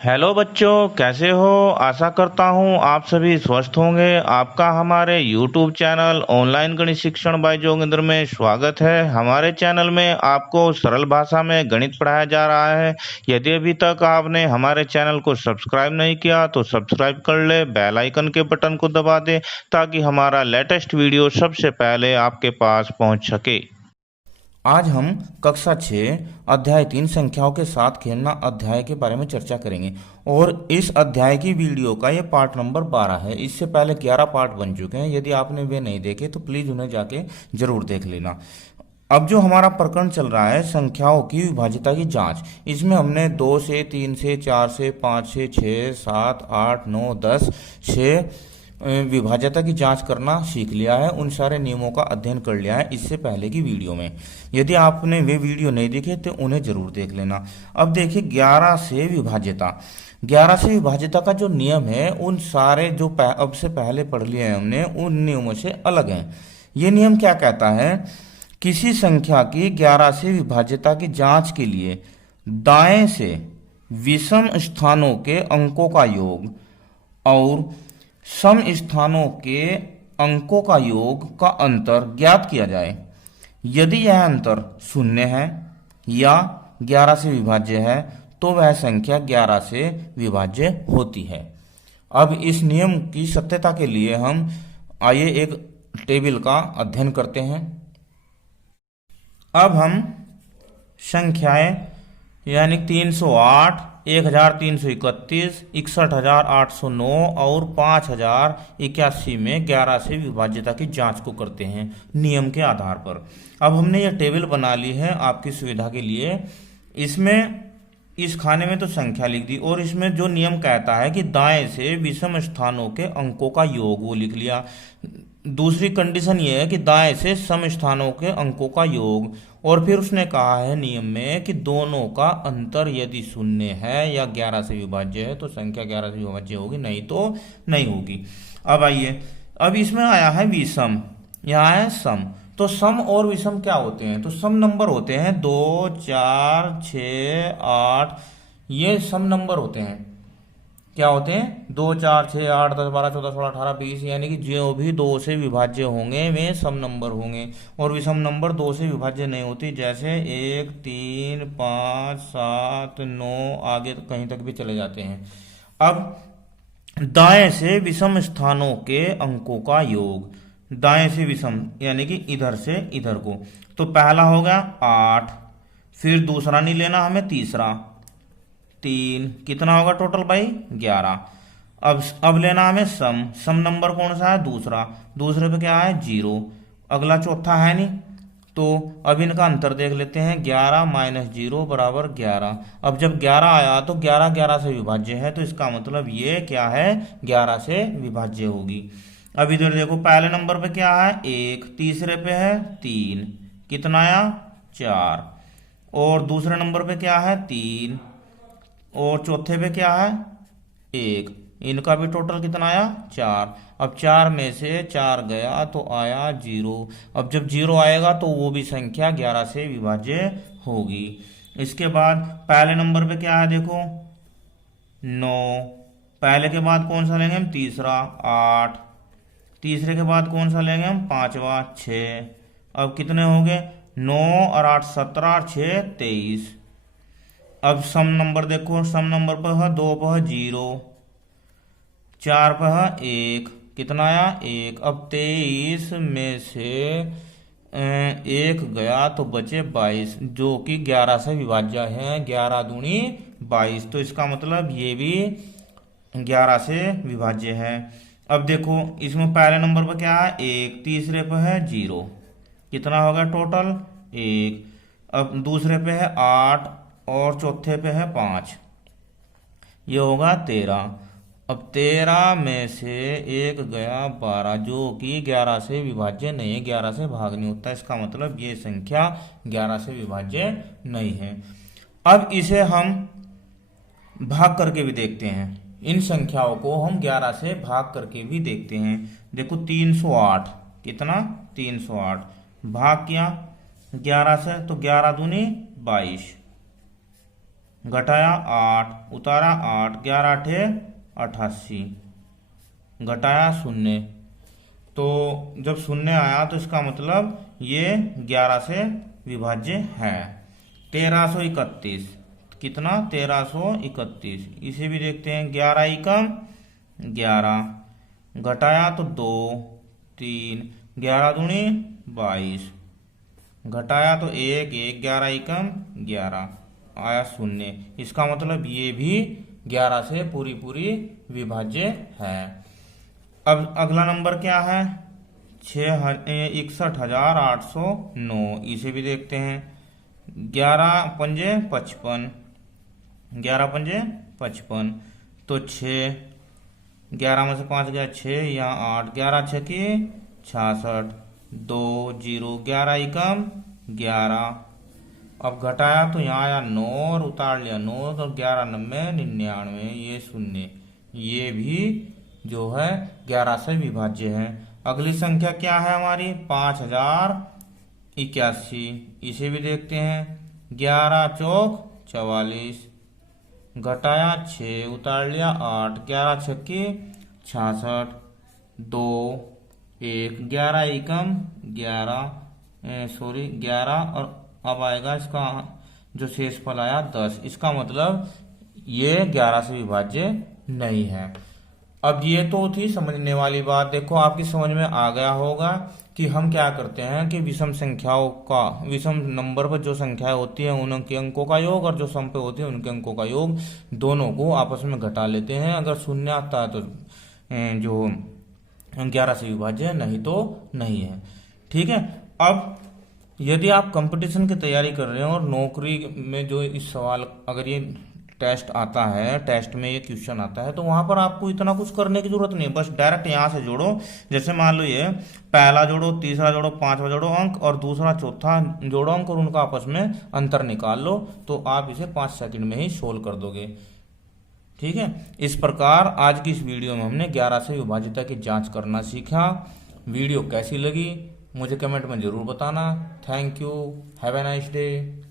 Hello बच्चों, कैसे हो। आशा करता हूँ आप सभी स्वस्थ होंगे। आपका हमारे YouTube चैनल ऑनलाइन गणित शिक्षण बाय जोगिंदर में स्वागत है। हमारे चैनल में आपको सरल भाषा में गणित पढ़ाया जा रहा है। यदि अभी तक आपने हमारे चैनल को सब्सक्राइब नहीं किया तो सब्सक्राइब कर ले, बेल आइकन के बटन को दबा दे ताकि हमारा लेटेस्ट वीडियो सबसे पहले आपके पास पहुँच सके। आज हम कक्षा 6 अध्याय 3 संख्याओं के साथ खेलना अध्याय के बारे में चर्चा करेंगे। और इस अध्याय की वीडियो का ये पार्ट नंबर 12 है। इससे पहले 11 पार्ट बन चुके हैं। यदि आपने वे नहीं देखे तो प्लीज उन्हें जाके जरूर देख लेना। अब जो हमारा प्रकरण चल रहा है संख्याओं की विभाज्यता की जांच, इसमें हमने 2 से 3 से 4 से 5 से 6 7 8 9 10 से विभाज्यता की जांच करना सीख लिया है। उन सारे नियमों का अध्ययन कर लिया है इससे पहले की वीडियो में। यदि आपने वे वीडियो नहीं देखे तो उन्हें जरूर देख लेना। अब देखिए 11 से विभाज्यता। 11 से विभाज्यता का जो नियम है उन सारे जो अब से पहले पढ़ लिए हैं हमने उन नियमों से अलग है। ये नियम क्या कहता है, किसी संख्या की 11 से विभाज्यता की जांच के लिए दाएं से विषम स्थानों के अंकों का योग और सम स्थानों के अंकों का योग का अंतर ज्ञात किया जाए। यदि यह अंतर शून्य है या 11 से विभाज्य है तो वह संख्या 11 से विभाज्य होती है। अब इस नियम की सत्यता के लिए हम आइए एक टेबल का अध्ययन करते हैं। अब हम संख्याएं यानी 308, 1331, 61,809 और 5,081 में 11 से विभाज्यता की जांच को करते हैं नियम के आधार पर। अब हमने ये टेबल बना ली है आपकी सुविधा के लिए। इसमें इस खाने में तो संख्या लिख दी और इसमें जो नियम कहता है कि दाएं से विषम स्थानों के अंकों का योग वो लिख लिया। दूसरी कंडीशन ये है कि दाएं से सम स्थानों के अंकों का योग, और फिर उसने कहा है नियम में कि दोनों का अंतर यदि शून्य है या 11 से विभाज्य है तो संख्या 11 से विभाज्य होगी, नहीं तो नहीं होगी। अब आइए, अब इसमें आया है विषम, यहाँ है सम। तो सम और विषम क्या होते हैं, तो सम नंबर होते हैं 2 4 6 8, ये सम नंबर होते हैं। क्या होते हैं 2 4 6 8 10 12 14 16 18 20, यानी कि जो भी 2 से विभाज्य होंगे वे सम नंबर होंगे। और विषम नंबर 2 से विभाज्य नहीं होती, जैसे 1 3 5 7 9 आगे तो कहीं तक भी चले जाते हैं। अब दाएं से विषम स्थानों के अंकों का योग, दाएं से विषम यानी कि इधर से इधर को, तो पहला हो गया 8, फिर दूसरा नहीं लेना हमें, तीसरा 3, कितना होगा टोटल भाई 11। अब लेना हमें सम, सम नंबर कौन सा है दूसरा, दूसरे पे क्या है 0, अगला चौथा है नहीं, तो अब इनका अंतर देख लेते हैं। 11 - 0 बराबर 11। अब जब 11 आया तो 11 11 से विभाज्य है, तो इसका मतलब ये क्या है 11 से विभाज्य होगी। अब इधर देखो पहले नंबर पे क्या है 1, तीसरे पे है 3, कितना आया 4, और दूसरे नंबर पे क्या है 3, और चौथे पे क्या है 1, इनका भी टोटल कितना आया 4। अब 4 में से 4 गया तो आया 0। अब जब 0 आएगा तो वो भी संख्या 11 से विभाज्य होगी। इसके बाद पहले नंबर पे क्या है देखो 9, पहले के बाद कौन सा लेंगे हम तीसरा 8, तीसरे के बाद कौन सा लेंगे हम पांचवा 6। अब कितने हो गए 9 और 8 17 और 6 23। अब सम नंबर देखो, सम नंबर पर है 2 पर 0, 4 पर है 1, कितना आया 1। अब 23 में से 1 गया तो बचे 22, जो कि 11 से विभाज्य है। 11 दूनी 22, तो इसका मतलब ये भी 11 से विभाज्य है। अब देखो इसमें पहले नंबर पर क्या है 1, तीसरे पर है 0, कितना होगा टोटल 1। अब दूसरे पे है 8 और चौथे पे है 5, ये होगा 13। अब 13 में से 1 गया 12, जो कि 11 से विभाज्य नहीं है, 11 से भाग नहीं होता, इसका मतलब ये संख्या 11 से विभाज्य नहीं है। अब इसे हम भाग करके भी देखते हैं, इन संख्याओं को हम 11 से भाग करके भी देखते हैं। देखो 308, कितना 308, भाग किया 11 से तो 11 दूनी 22, घटाया 8, उतारा 8, 11 8 88, घटाया 0। तो जब 0 आया तो इसका मतलब ये 11 से विभाज्य है। 1331, कितना? 1331। इसे भी देखते हैं। 11 एकम 11, घटाया तो 2 3, 11 दूनी 22, घटाया तो 1 1, 11 एकम 11, आया 0। इसका मतलब ये भी 11 से पूरी पूरी विभाज्य है। अब अगला नंबर क्या है? 61,809। इसे भी देखते हैं। 11 पंजे 55, 11 पंजे 55, तो 6, 11 में से 5 गया 6, यहाँ 8, 11 6 की 66, 2 0, 11 एकम 11। अब घटाया तो यहाँ आया 9 और उतार लिया 9, तो 11 90 99, ये 0। ये भी जो है 11 से विभाज्य है। अगली संख्या क्या है हमारी? 5081। इसे भी देखते हैं। 11 चौक 44, घटाया 6, उतार लिया 8, 11 छक्की 66, 2 1, 11 एकम 11, 11, और अब आएगा इसका जो शेषफल आया 10। इसका मतलब ये 11 से विभाज्य नहीं है। अब ये तो थी समझने वाली बात। देखो आपकी समझ में आ गया होगा कि हम क्या करते हैं कि विषम संख्याओं का, विषम नंबर पर जो संख्याएं होती हैं उनके अंकों का योग और जो सम पे होती है उनके अंकों का योग, दोनों को आपस में घटा लेते हैं। अगर 0 आता है तो जो 11 से विभाज्य है, नहीं तो नहीं है। ठीक है। अब यदि आप कंपटीशन की तैयारी कर रहे हैं और नौकरी में जो इस सवाल, अगर ये टेस्ट आता है, टेस्ट में ये क्वेश्चन आता है, तो वहां पर आपको इतना कुछ करने की जरूरत नहीं है। बस डायरेक्ट यहाँ से जोड़ो। जैसे मान लो ये पहला जोड़ो, तीसरा जोड़ो, पांचवा जोड़ो अंक, और दूसरा चौथा जोड़ो अंक, और उनका आपस में अंतर निकाल लो, तो आप इसे 5 सेकंड में ही सोल्व कर दोगे। ठीक है। इस प्रकार आज की इस वीडियो में हमने 11 से विभाज्यता की जांच करना सीखा। वीडियो कैसी लगी मुझे कमेंट में जरूर बताना। Thank you. Have a nice day.